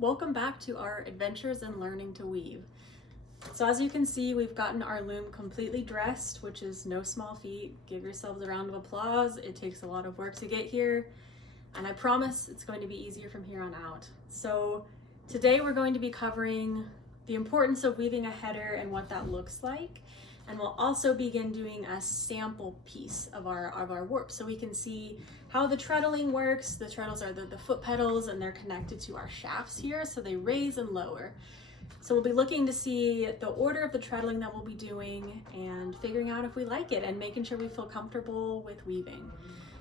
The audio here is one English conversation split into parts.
Welcome back to our adventures in learning to weave. So as you can see, we've gotten our loom completely dressed, which is no small feat. Give yourselves a round of applause. It takes a lot of work to get here, and I promise it's going to be easier from here on out. So today we're going to be covering the importance of weaving a header and what that looks like. And we'll also begin doing a sample piece of our warp so we can see how the treadling works. The treadles are the foot pedals, and they're connected to our shafts here, so they raise and lower. So we'll be looking to see the order of the treadling that we'll be doing and figuring out if we like it and making sure we feel comfortable with weaving.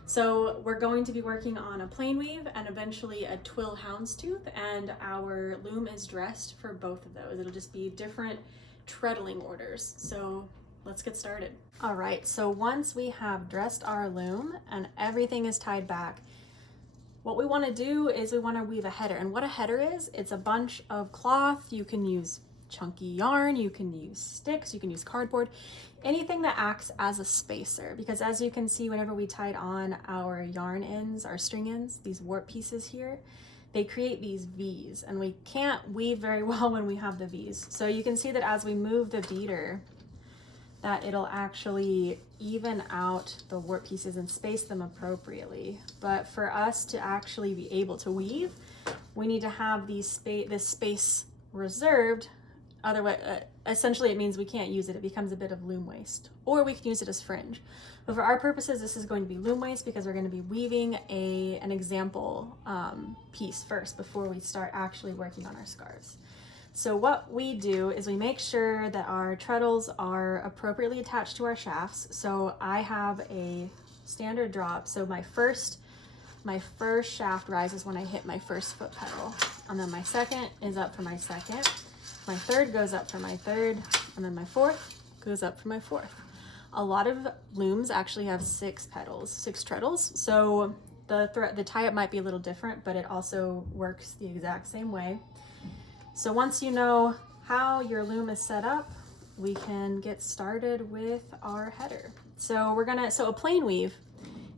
So we're going to be working on a plain weave and eventually a twill houndstooth, and our loom is dressed for both of those. It'll just be different treadling orders. So let's get started. All right, so once we have dressed our loom and everything is tied back, what we want to do is we want to weave a header. And what a header is, it's a bunch of cloth. You can use chunky yarn, you can use sticks, you can use cardboard, anything that acts as a spacer. Because as you can see, whenever we tied on our yarn ends, our string ends, these warp pieces here, they create these V's, and we can't weave very well when we have the V's. So you can see that as we move the beater, that it'll actually even out the warp pieces and space them appropriately. But for us to actually be able to weave, we need to have this space reserved. Otherwise, essentially it means we can't use it. It becomes a bit of loom waste, or we can use it as fringe. But for our purposes, this is going to be loom waste because we're going to be weaving an example piece first before we start actually working on our scarves. So what we do is we make sure that our treadles are appropriately attached to our shafts. So I have a standard drop. So my first shaft rises when I hit my first foot pedal, and then my second is up for my second. My third goes up for my third, and then my fourth goes up for my fourth. A lot of looms actually have six treadles. So the tie-up might be a little different, but it also works the exact same way. So once you know how your loom is set up, we can get started with our header. So a plain weave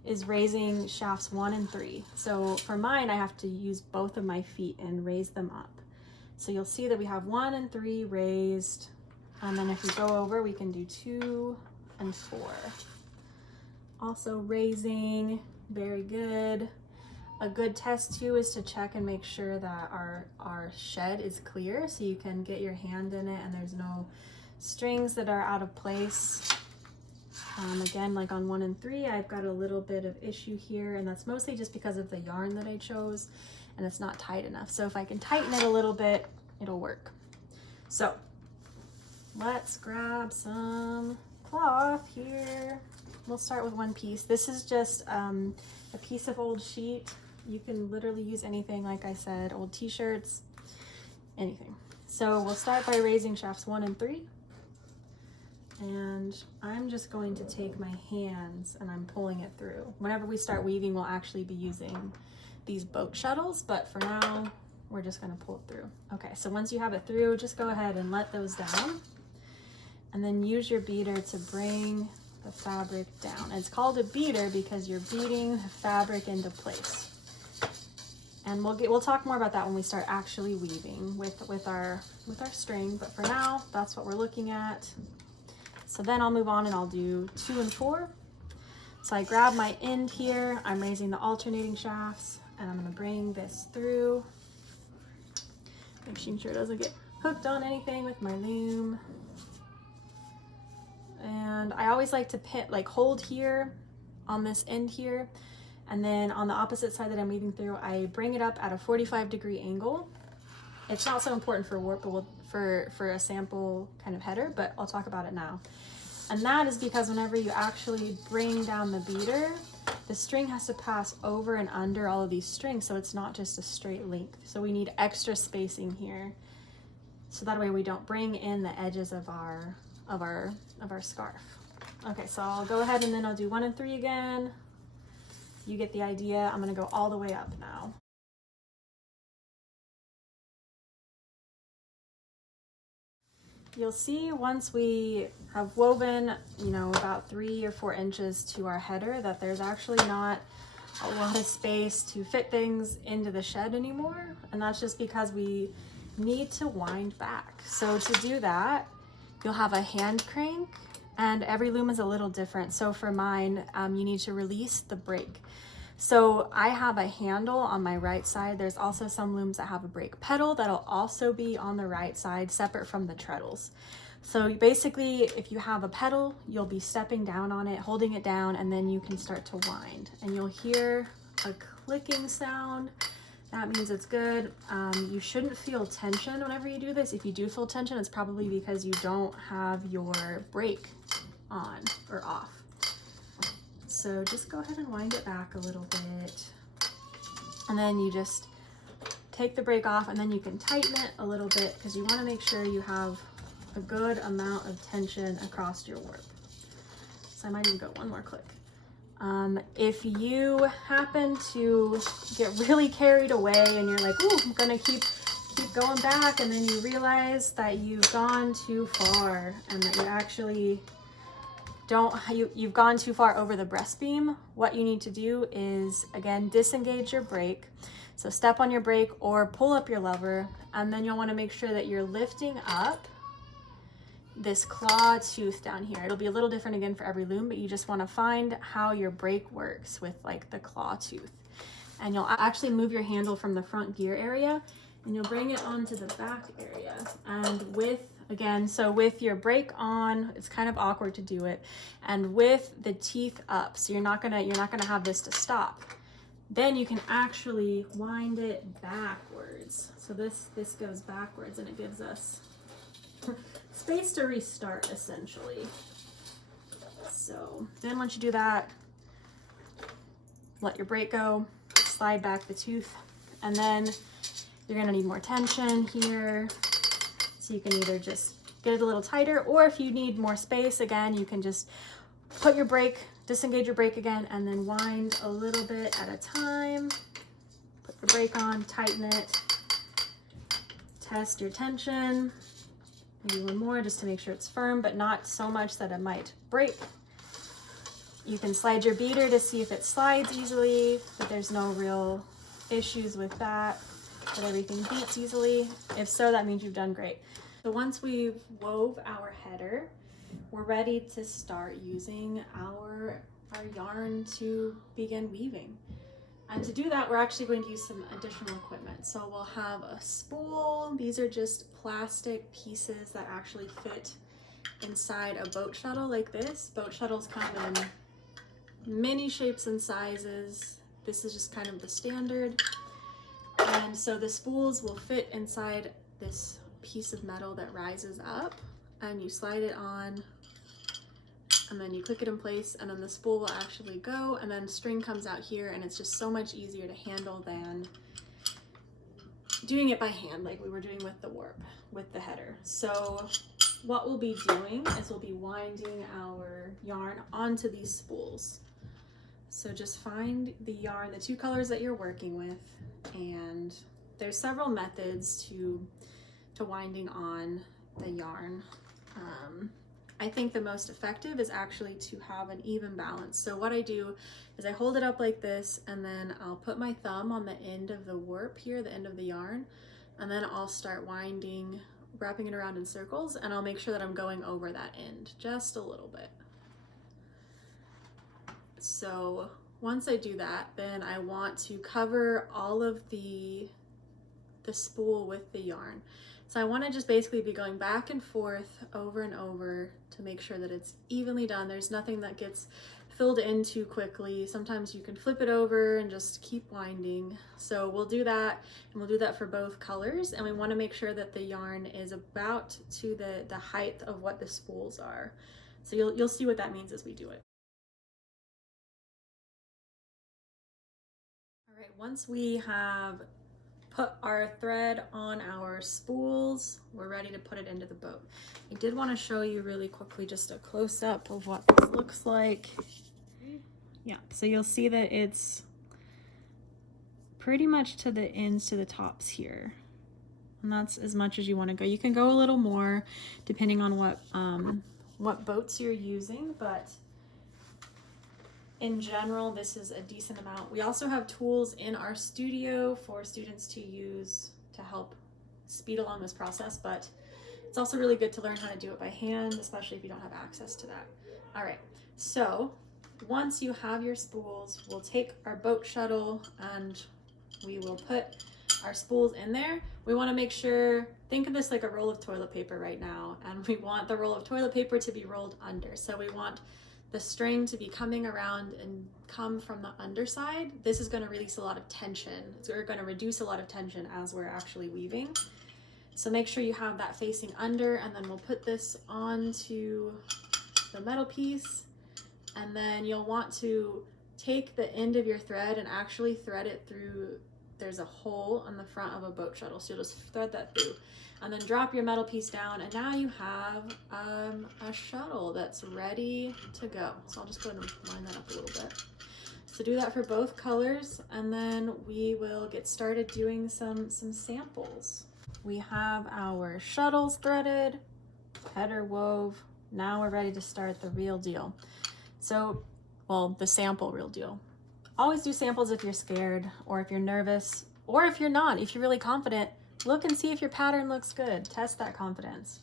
is raising shafts 1 and 3. So for mine, I have to use both of my feet and raise them up. So you'll see that we have 1 and 3 raised, and then if we go over, we can do 2 and 4. Also raising, very good. A good test too is to check and make sure that our shed is clear, so you can get your hand in it and there's no strings that are out of place. Again, like on 1 and 3, I've got a little bit of issue here, and that's mostly just because of the yarn that I chose, and it's not tight enough. So if I can tighten it a little bit, it'll work. So let's grab some cloth here. We'll start with one piece. This is just a piece of old sheet. You can literally use anything, like I said, old t-shirts, anything. So we'll start by raising shafts 1 and 3. And I'm just going to take my hands and I'm pulling it through. Whenever we start weaving, we'll actually be using these boat shuttles, but for now, we're just gonna pull it through. Okay, so once you have it through, just go ahead and let those down. And then use your beater to bring the fabric down. And it's called a beater because you're beating the fabric into place. And we'll talk more about that when we start actually weaving with our string, but for now, that's what we're looking at. So then I'll move on and I'll do 2 and 4. So I grab my end here, I'm raising the alternating shafts, and I'm gonna bring this through, making sure it doesn't get hooked on anything with my loom. And I always like to hold here on this end here, and then on the opposite side that I'm weaving through, I bring it up at a 45-degree angle. It's not so important for warp, but for a sample kind of header, but I'll talk about it now. And that is because whenever you actually bring down the beater, the string has to pass over and under all of these strings, so it's not just a straight length. So we need extra spacing here, so that way we don't bring in the edges of our scarf. Okay, so I'll go ahead and then I'll do 1 and 3 again. You get the idea. I'm gonna go all the way up now. You'll see once we have woven, about 3 or 4 inches to our header, that there's actually not a lot of space to fit things into the shed anymore, and that's just because we need to wind back. So to do that, you'll have a hand crank, and every loom is a little different. So for mine, you need to release the brake. So I have a handle on my right side. There's also some looms that have a brake pedal that'll also be on the right side, separate from the treadles. So basically, if you have a pedal, you'll be stepping down on it, holding it down, and then you can start to wind. And you'll hear a clicking sound. That means it's good. You shouldn't feel tension whenever you do this. If you do feel tension, it's probably because you don't have your brake on or off. So just go ahead and wind it back a little bit. And then you just take the brake off, and then you can tighten it a little bit because you want to make sure you have a good amount of tension across your warp. So I might even go one more click. If you happen to get really carried away and you're like, ooh, I'm gonna keep going back, and then you realize that you've gone too far and that you actually you've gone too far over the breast beam, what you need to do is, again, disengage your brake. So step on your brake or pull up your lever, and then you'll want to make sure that you're lifting up this claw tooth down here. It'll be a little different again for every loom, but you just want to find how your brake works with like the claw tooth. And you'll actually move your handle from the front gear area, and you'll bring it onto the back area. And with, again, so with your brake on, it's kind of awkward to do it, and with the teeth up, so you're not gonna have this to stop. Then you can actually wind it backwards. So this goes backwards, and it gives us space to restart, essentially. So then once you do that, let your brake go, slide back the tooth, and then you're gonna need more tension here. So you can either just get it a little tighter, or if you need more space, again, you can just put your brake, disengage your brake again, and then wind a little bit at a time. Put the brake on, tighten it, test your tension. Maybe one more just to make sure it's firm, but not so much that it might break. You can slide your beater to see if it slides easily, but there's no real issues with that, that everything beats easily. If so, that means you've done great. So once we've wove our header, we're ready to start using our yarn to begin weaving. And to do that, we're actually going to use some additional equipment. So we'll have a spool. These are just plastic pieces that actually fit inside a boat shuttle like this. Boat shuttles come in many shapes and sizes. This is just kind of the standard. And so the spools will fit inside this piece of metal that rises up, and you slide it on, and then you click it in place, and then the spool will actually go, and then string comes out here, and it's just so much easier to handle than doing it by hand like we were doing with the warp, with the header. So what we'll be doing is we'll be winding our yarn onto these spools. So just find the yarn, the two colors that you're working with, and there's several methods to winding on the yarn. I think the most effective is actually to have an even balance. So what I do is I hold it up like this, and then I'll put my thumb on the end of the warp here, the end of the yarn, and then I'll start winding, wrapping it around in circles, and I'll make sure that I'm going over that end just a little bit. So once I do that, then I want to cover all of the spool with the yarn. So I want to just basically be going back and forth over and over to make sure that it's evenly done. There's nothing that gets filled in too quickly. Sometimes you can flip it over and just keep winding. So we'll do that, and we'll do that for both colors. And we want to make sure that the yarn is about to the height of what the spools are. So you'll see what that means as we do it. All right, once we have put our thread on our spools, we're ready to put it into the boat. I did want to show you really quickly just a close-up of what this looks like. Yeah, so you'll see that it's pretty much to the ends, to the tops here. And that's as much as you want to go. You can go a little more depending on what boats you're using, but in general, this is a decent amount. We also have tools in our studio for students to use to help speed along this process, but it's also really good to learn how to do it by hand, especially if you don't have access to that. All right, so once you have your spools, we'll take our boat shuttle and we will put our spools in there. We want to make sure, think of this like a roll of toilet paper right now, and we want the roll of toilet paper to be rolled under. So we want the string to be coming around and come from the underside. This is going to release a lot of tension. We're going to reduce a lot of tension as we're actually weaving. So make sure you have that facing under, and then we'll put this onto the metal piece. And then you'll want to take the end of your thread and actually thread it through. There's a hole on the front of a boat shuttle, so you'll just thread that through and then drop your metal piece down, and now you have a shuttle that's ready to go. So I'll just go ahead and line that up a little bit. So do that for both colors, and then we will get started doing some samples. We have our shuttles threaded, header wove. Now we're ready to start the real deal. So, well, the sample real deal. Always do samples if you're scared, or if you're nervous, or if you're not. If you're really confident, look and see if your pattern looks good. Test that confidence.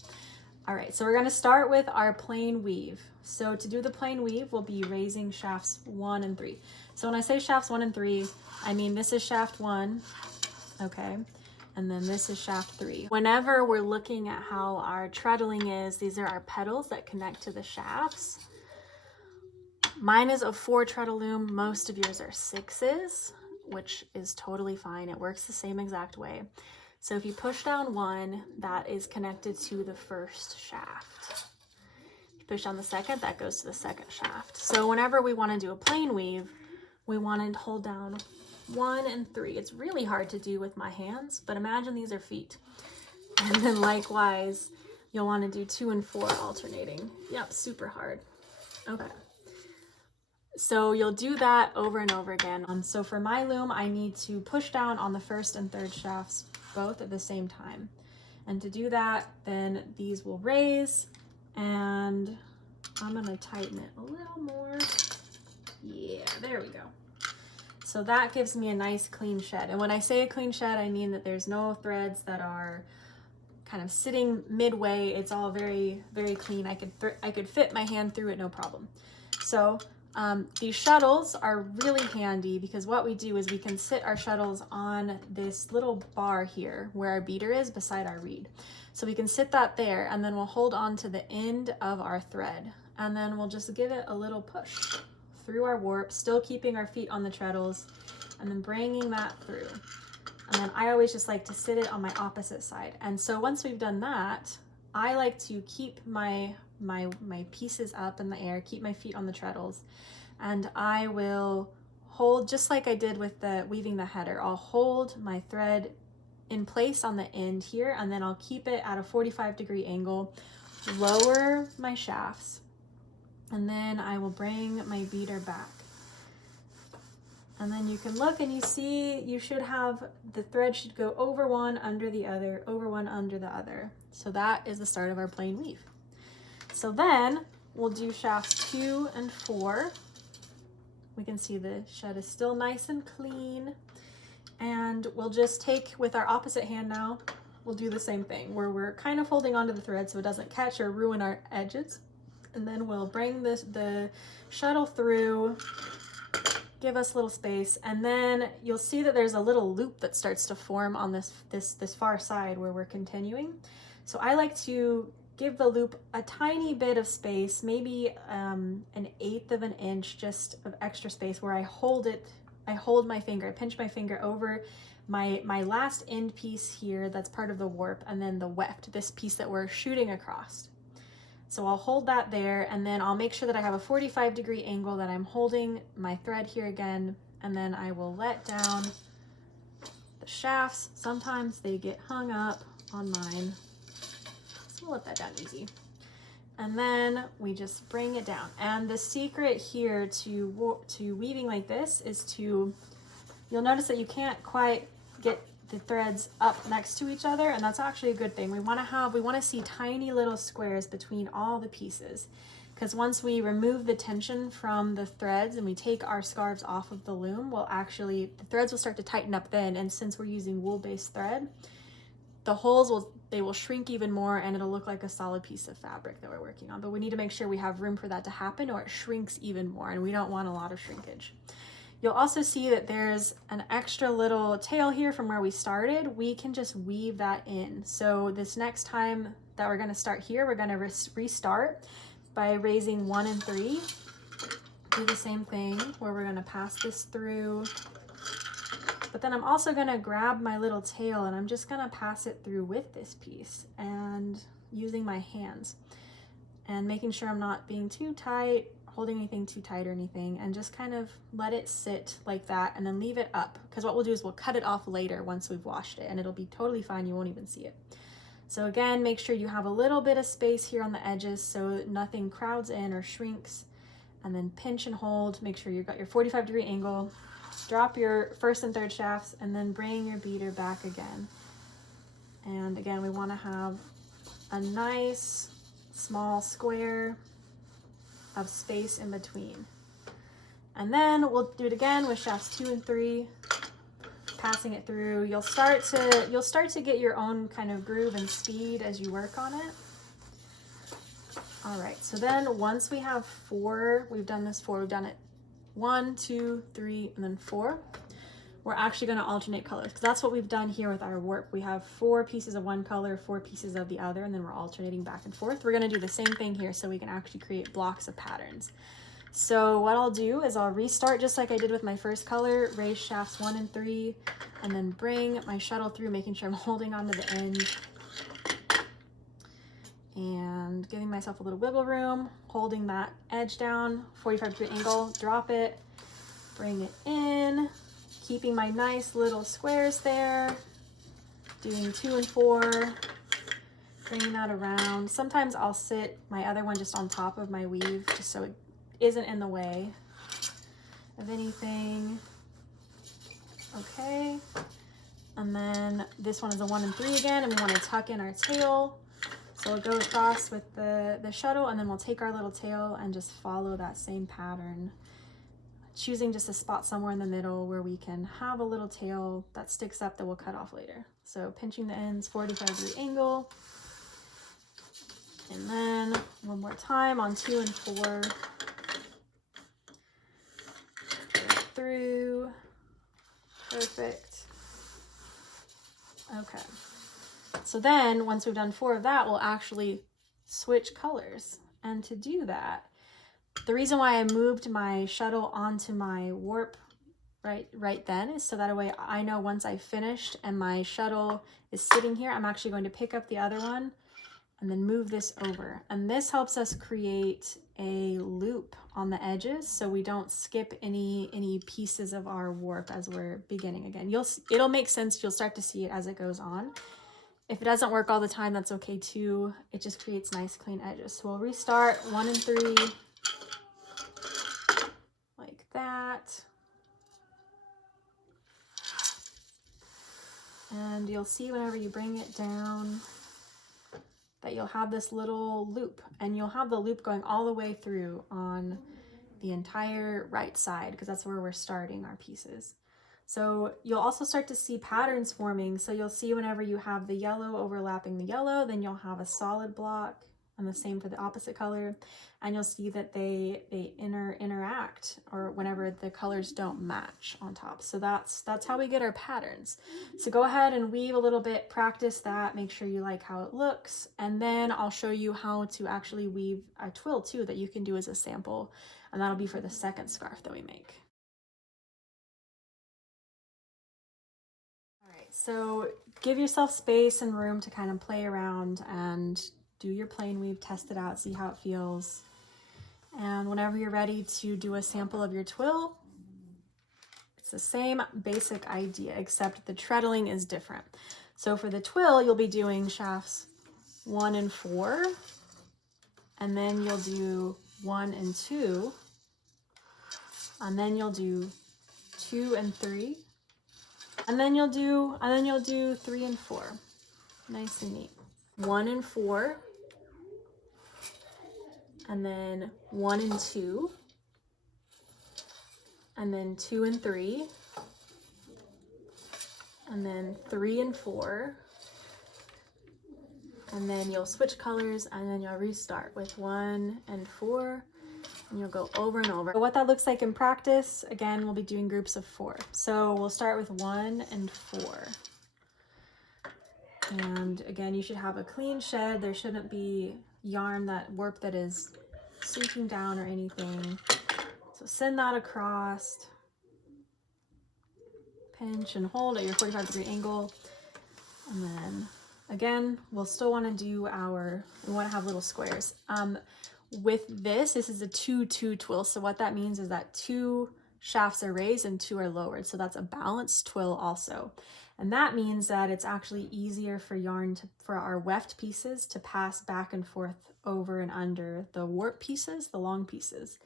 All right, so we're gonna start with our plain weave. So to do the plain weave, we'll be raising shafts 1 and 3. So when I say shafts 1 and 3, I mean this is shaft 1, okay? And then this is shaft 3. Whenever we're looking at how our treadling is, these are our petals that connect to the shafts. Mine is a 4 treadle loom. Most of yours are 6s, which is totally fine. It works the same exact way. So if you push down 1, that is connected to the first shaft. If you push down the second, that goes to the second shaft. So whenever we want to do a plain weave, we want to hold down 1 and 3. It's really hard to do with my hands, but imagine these are feet. And then likewise, you'll want to do 2 and 4 alternating. Yep, super hard. Okay. So you'll do that over and over again. So for my loom, I need to push down on the first and third shafts both at the same time. And to do that, then these will raise, and I'm gonna tighten it a little more. Yeah, there we go. So that gives me a nice clean shed. And when I say a clean shed, I mean that there's no threads that are kind of sitting midway. It's all very, very clean. I could fit my hand through it, no problem. So these shuttles are really handy because what we do is we can sit our shuttles on this little bar here where our beater is beside our reed. So we can sit that there, and then we'll hold on to the end of our thread, and then we'll just give it a little push through our warp, still keeping our feet on the treadles, and then bringing that through. And then I always just like to sit it on my opposite side. And so once we've done that, I like to keep my pieces up in the air, keep my feet on the treadles, and I will hold, just like I did with the weaving the header, I'll hold my thread in place on the end here, and then I'll keep it at a 45-degree angle, lower my shafts, and then I will bring my beater back. And then you can look and you see you should have, the thread should go over one, under the other, over one, under the other. So that is the start of our plain weave. So then we'll do shafts 2 and 4. We can see the shed is still nice and clean. And we'll just take, with our opposite hand now, we'll do the same thing where we're kind of holding onto the thread so it doesn't catch or ruin our edges. And then we'll bring the shuttle through, give us a little space, and then you'll see that there's a little loop that starts to form on this far side where we're continuing. So I like to give the loop a tiny bit of space, maybe an 1/8 of an inch just of extra space where I hold my finger, I pinch my finger over my last end piece here that's part of the warp, and then the weft, this piece that we're shooting across. So I'll hold that there, and then I'll make sure that I have a 45-degree angle, that I'm holding my thread here again, and then I will let down the shafts. Sometimes they get hung up on mine, so we'll let that down easy. And then we just bring it down. And the secret here to weaving like this is you'll notice that you can't quite get the threads up next to each other, and that's actually a good thing. We want to see tiny little squares between all the pieces, because once we remove the tension from the threads and we take our scarves off of the loom, the threads will start to tighten up then, and since we're using wool-based thread, the holes will shrink even more and it'll look like a solid piece of fabric that we're working on. But we need to make sure we have room for that to happen or it shrinks even more, and we don't want a lot of shrinkage. You'll also see that there's an extra little tail here from where we started. We can just weave that in. So this next time that we're going to start here, we're going to restart by raising 1 and 3. Do the same thing where we're going to pass this through. But then I'm also going to grab my little tail and I'm just going to pass it through with this piece and using my hands and making sure I'm not being too tight, holding anything too tight or anything, and just kind of let it sit like that and then leave it up, because what we'll do is we'll cut it off later once we've washed it and it'll be totally fine. You won't even see it. So again, make sure you have a little bit of space here on the edges so nothing crowds in or shrinks, and then pinch and hold. Make sure you've got your 45-degree angle. Drop your first and third shafts and then bring your beater back again. And again, we want to have a nice small square of space in between. And then we'll do it again with shafts 2 and 3, passing it through. You'll start to get your own kind of groove and speed as you work on it. All right, so then once we have 4, we've done it 1, 2, 3, and then 4. We're actually going to alternate colors, because that's what we've done here with our warp. We have 4 pieces of one color, 4 pieces of the other, and then we're alternating back and forth. We're going to do the same thing here so we can actually create blocks of patterns. So what I'll do is I'll restart just like I did with my first color, raise shafts 1 and 3, and then bring my shuttle through, making sure I'm holding onto the end and giving myself a little wiggle room, holding that edge down, 45-degree angle, drop it, bring it in, keeping my nice little squares there, doing 2 and 4, bringing that around. Sometimes I'll sit my other one just on top of my weave just so it isn't in the way of anything. Okay, and then this one is a 1 and 3 again, and we want to tuck in our tail. So we'll go across with the shuttle, and then we'll take our little tail and just follow that same pattern, choosing just a spot somewhere in the middle where we can have a little tail that sticks up that we'll cut off later. So pinching the ends, 45-degree angle, and then one more time on 2 and 4. Through. Perfect. Okay. So then once we've done 4 of that, we'll actually switch colors. And to do that, the reason why I moved my shuttle onto my warp right then is so that way I know once I finished and my shuttle is sitting here, I'm actually going to pick up the other one and then move this over. And this helps us create a loop on the edges so we don't skip any pieces of our warp as we're beginning again. It'll make sense. You'll start to see it as it goes on. If it doesn't work all the time, that's okay too. It just creates nice clean edges. So we'll restart 1 and 3 like that. And you'll see whenever you bring it down that you'll have this little loop, and you'll have the loop going all the way through on the entire right side, because that's where we're starting our pieces. So you'll also start to see patterns forming. So you'll see whenever you have the yellow overlapping the yellow, then you'll have a solid block, and the same for the opposite color. And you'll see that they interact, or whenever the colors don't match on top. So that's how we get our patterns. So go ahead and weave a little bit, practice that, make sure you like how it looks. And then I'll show you how to actually weave a twill too that you can do as a sample. And that'll be for the second scarf that we make. So give yourself space and room to kind of play around and do your plain weave, test it out, see how it feels. And whenever you're ready to do a sample of your twill, it's the same basic idea, except the treadling is different. So for the twill, you'll be doing shafts 1 and 4, and then you'll do 1 and 2, and then you'll do 2 and 3, and then you'll do 3 and 4. Nice and neat. 1 and 4, and then 1 and 2, and then 2 and 3, and then 3 and 4, and then you'll switch colors, and then you'll restart with 1 and 4, and you'll go over and over. So what that looks like in practice, again, we'll be doing groups of 4. So we'll start with 1 and 4. And again, you should have a clean shed. There shouldn't be warp that is sinking down or anything. So send that across. Pinch and hold at your 45-degree angle. And then again, we'll still want to do we want to have little squares. With this is a 2-2 twill. So what that means is that 2 shafts are raised and 2 are lowered. So that's a balanced twill also. And that means that it's actually easier for for our weft pieces to pass back and forth over and under the warp pieces, the long pieces.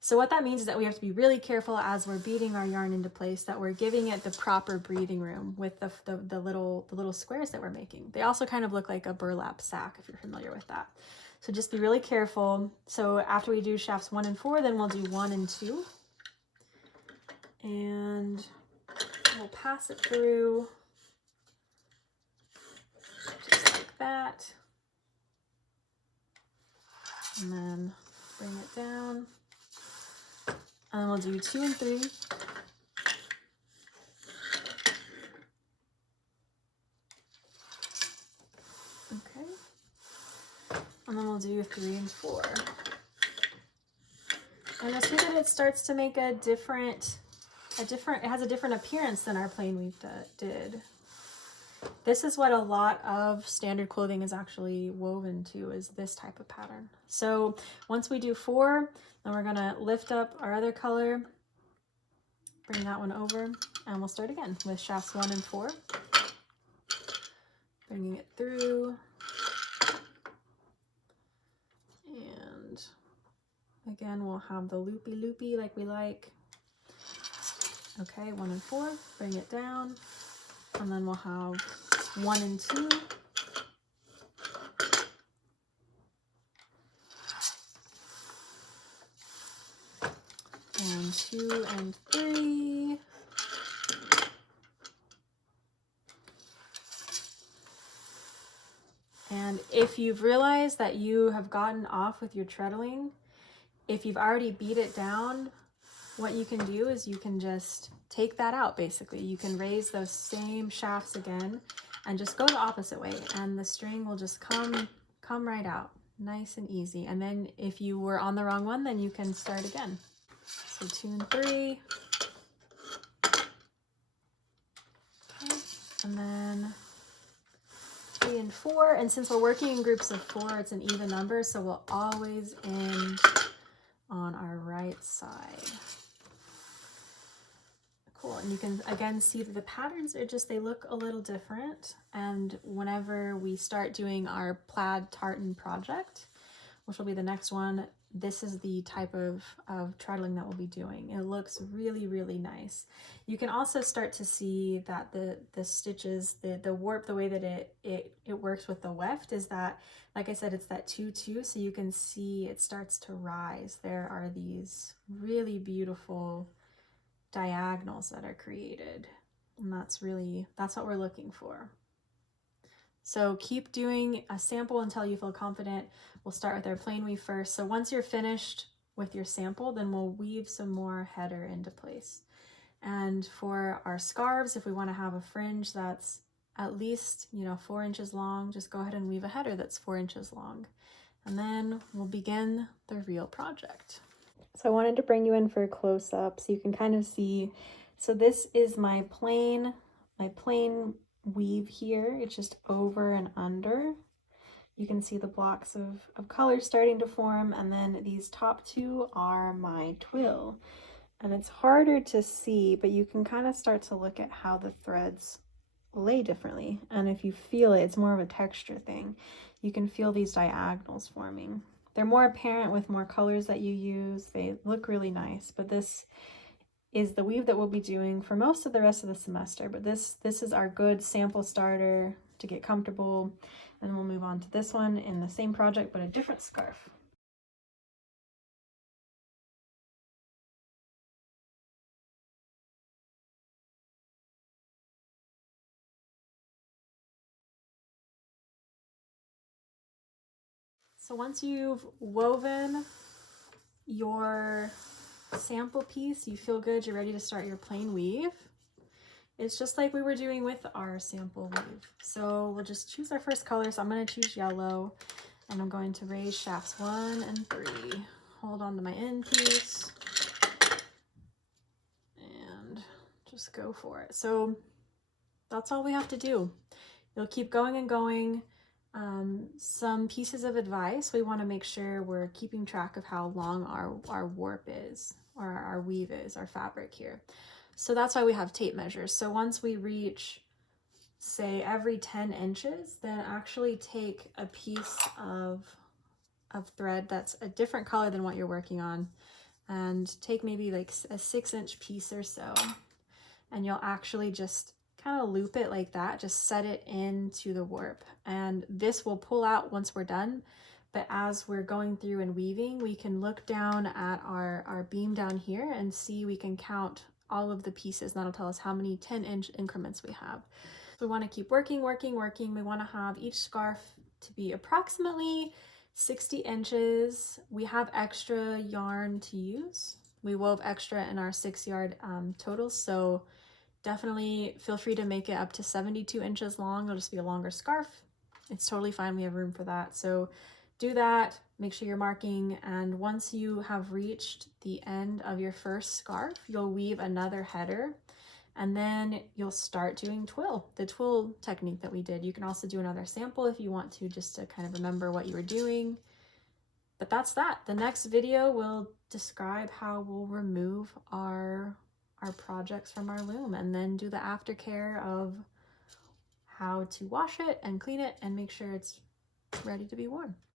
So what that means is that we have to be really careful as we're beating our yarn into place, that we're giving it the proper breathing room with the little squares that we're making. They also kind of look like a burlap sack, if you're familiar with that. So just be really careful. So after we do shafts 1 and 4, then we'll do 1 and 2. And we'll pass it through just like that. And then bring it down. And we'll do 2 and 3. Okay. And then we'll do 3 and 4. And you'll see that it starts to make it has a different appearance than our plain weave did. This is what a lot of standard clothing is actually woven to, is this type of pattern. So once we do 4, then we're gonna lift up our other color, bring that one over, and we'll start again with shafts 1 and 4. Bringing it through. And again, we'll have the loopy like we like. Okay, 1 and 4, bring it down. And then we'll have 1 and 2. And 2 and 3. And if you've realized that you have gotten off with your treadling, if you've already beat it down, what you can do is you can just take that out, basically. You can raise those same shafts again and just go the opposite way, and the string will just come right out, nice and easy. And then if you were on the wrong one, then you can start again. So 2 and 3. Okay. And then 3 and 4. And since we're working in groups of 4, it's an even number, so we'll always end on our right side. Cool. And you can again see that the patterns are they look a little different. And whenever we start doing our plaid tartan project, which will be the next one, this is the type of treadling that we'll be doing. It looks really, really nice. You can also start to see that the stitches, the warp, the way that it works with the weft is that, like I said, it's that 2-2, so you can see it starts to rise. There are these really beautiful diagonals that are created, and that's what we're looking for. So keep doing a sample until you feel confident. We'll start with our plain weave first. So once you're finished with your sample, then we'll weave some more header into place. And for our scarves, if we want to have a fringe that's at least 4 inches long, just go ahead and weave a header that's 4 inches long, and then we'll begin the real project. So I wanted to bring you in for a close-up so you can kind of see. So this is my plain weave here. It's just over and under. You can see the blocks of color starting to form, and then these top 2 are my twill. And it's harder to see, but you can kind of start to look at how the threads lay differently. And if you feel it, it's more of a texture thing. You can feel these diagonals forming. They're more apparent with more colors that you use. They look really nice, but this is the weave that we'll be doing for most of the rest of the semester. But this is our good sample starter to get comfortable, and we'll move on to this one in the same project, but a different scarf. So once you've woven your sample piece, you feel good, you're ready to start your plain weave. It's just like we were doing with our sample weave. So we'll just choose our first color. So I'm going to choose yellow, and I'm going to raise shafts 1 and 3. Hold on to my end piece and just go for it. So that's all we have to do. You'll keep going and going. Some pieces of advice: we want to make sure we're keeping track of how long our warp is, or our weave is, our fabric here. So that's why we have tape measures. So once we reach, say, every 10 inches, then actually take a piece of thread that's a different color than what you're working on, and take maybe like a 6-inch piece or so, and you'll actually just kind of loop it like that, just set it into the warp, and this will pull out once we're done. But as we're going through and weaving, we can look down at our beam down here and see, we can count all of the pieces, and that'll tell us how many 10-inch increments we have. We want to keep working. We want to have each scarf to be approximately 60 inches. We have extra yarn to use. We wove extra in our 6-yard totals, so definitely feel free to make it up to 72 inches long. It'll just be a longer scarf. It's totally fine. We have room for that. So do that. Make sure you're marking. And once you have reached the end of your first scarf, you'll weave another header, and then you'll start doing twill, the twill technique that we did. You can also do another sample if you want to, just to kind of remember what you were doing. But that's that. The next video will describe how we'll remove our projects from our loom, and then do the aftercare of how to wash it and clean it and make sure it's ready to be worn.